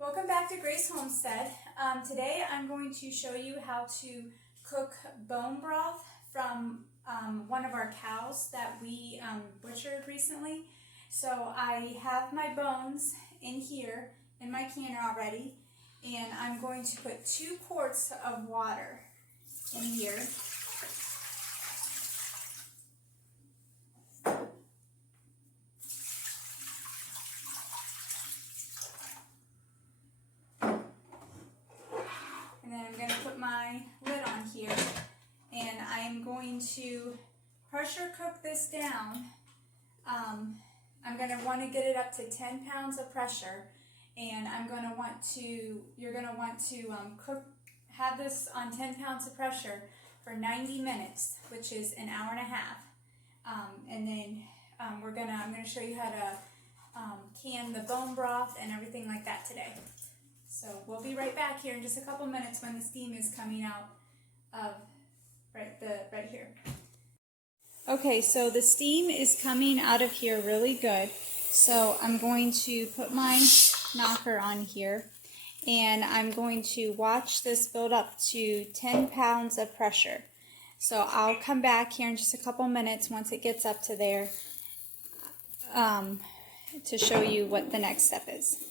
Welcome back to Grace Homestead. Today I'm going to show you how to cook bone broth from one of our cows that we butchered recently. So I have my bones in here in my canner already, and I'm going to put 2 quarts of water in here. And then I'm going to put my lid on here, and I am going to pressure cook this down. I'm going to want to get it up to 10 pounds of pressure, and you're going to want to have this on 10 pounds of pressure for 90 minutes, which is an hour and a half. And then I'm going to show you how to can the bone broth and everything like that today. So we'll be right back here in just a couple minutes when the steam is coming out of right here. Okay, so the steam is coming out of here really good. So I'm going to put my knocker on here, and I'm going to watch this build up to 10 pounds of pressure. So I'll come back here in just a couple minutes once it gets up to there to show you what the next step is.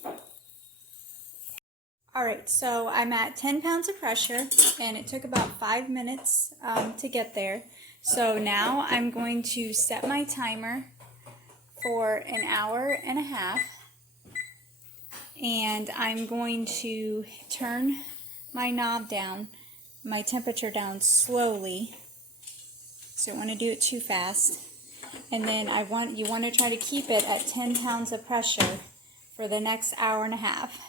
Alright, so I'm at 10 pounds of pressure, and it took about 5 minutes to get there. So now I'm going to set my timer for an hour and a half, and I'm going to turn my knob down, my temperature down slowly. So you don't want to do it too fast. And then you want to try to keep it at 10 pounds of pressure for the next hour and a half.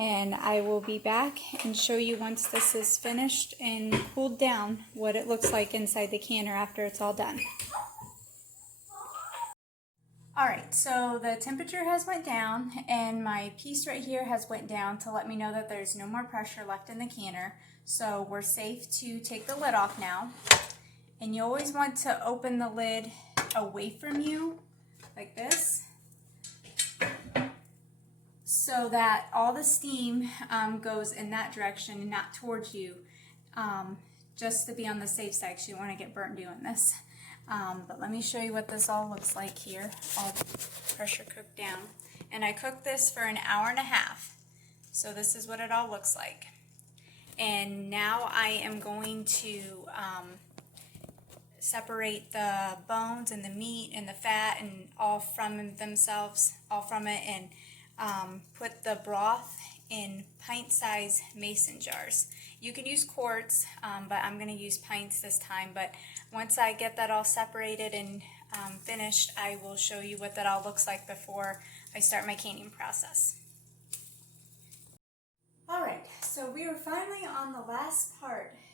And I will be back and show you once this is finished and cooled down what it looks like inside the canner after it's all done. Alright, so the temperature has went down, and my piece right here has went down to let me know that there's no more pressure left in the canner. So we're safe to take the lid off now. And you always want to open the lid away from you, like this, so that all the steam goes in that direction and not towards you, just to be on the safe side, because you don't want to get burnt doing this. But let me show you what this all looks like here, all pressure cooked down. And I cooked this for an hour and a half, so this is what it all looks like. And now I am going to separate the bones and the meat and the fat and all from it, and put the broth in pint-sized mason jars. You can use quarts, but I'm going to use pints this time. But once I get that all separated and finished, I will show you what that all looks like before I start my canning process. Alright, so we are finally on the last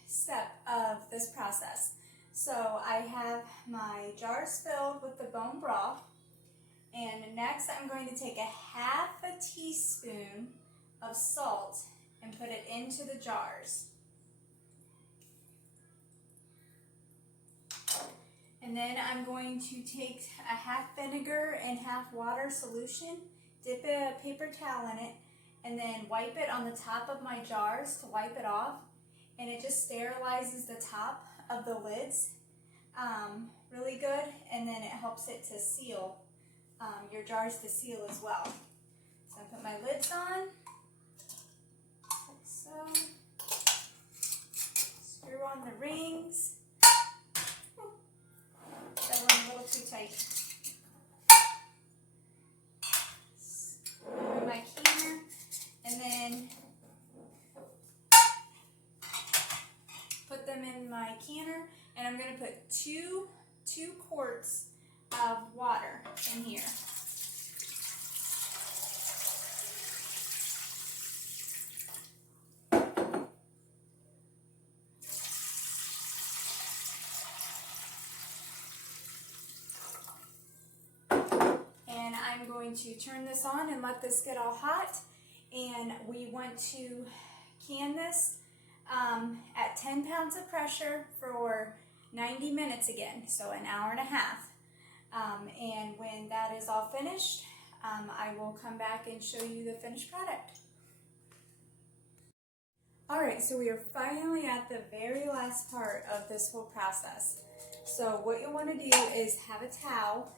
step of this process. So I have my jars filled with the bone broth. And next I'm going to take a half a teaspoon of salt and put it into the jars. And then I'm going to take a half vinegar and half water solution, dip a paper towel in it, and then wipe it on the top of my jars to wipe it off. And it just sterilizes the top of the lids really good, and then it helps it to seal. Your jars to seal as well. So I put my lids on, like so. Screw on the rings. That one a little too tight. Screw in my canner, and then put them in my canner, and I'm going to put two quarts of water in here. And I'm going to turn this on and let this get all hot, and we want to can this at 10 pounds of pressure for 90 minutes again, so an hour and a half. And when that is all finished, I will come back and show you the finished product. Alright, so we are finally at the very last part of this whole process. So what you'll want to do is have a towel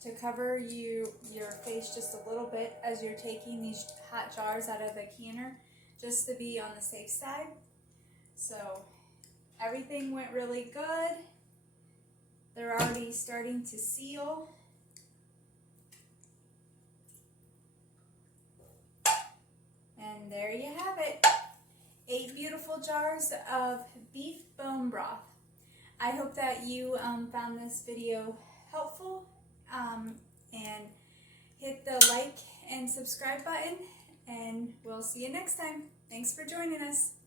to cover your face just a little bit as you're taking these hot jars out of the canner, just to be on the safe side. So everything went really good. They're already starting to seal. And there you have it. 8 beautiful jars of beef bone broth. I hope that you found this video helpful, and hit the like and subscribe button, and we'll see you next time. Thanks for joining us.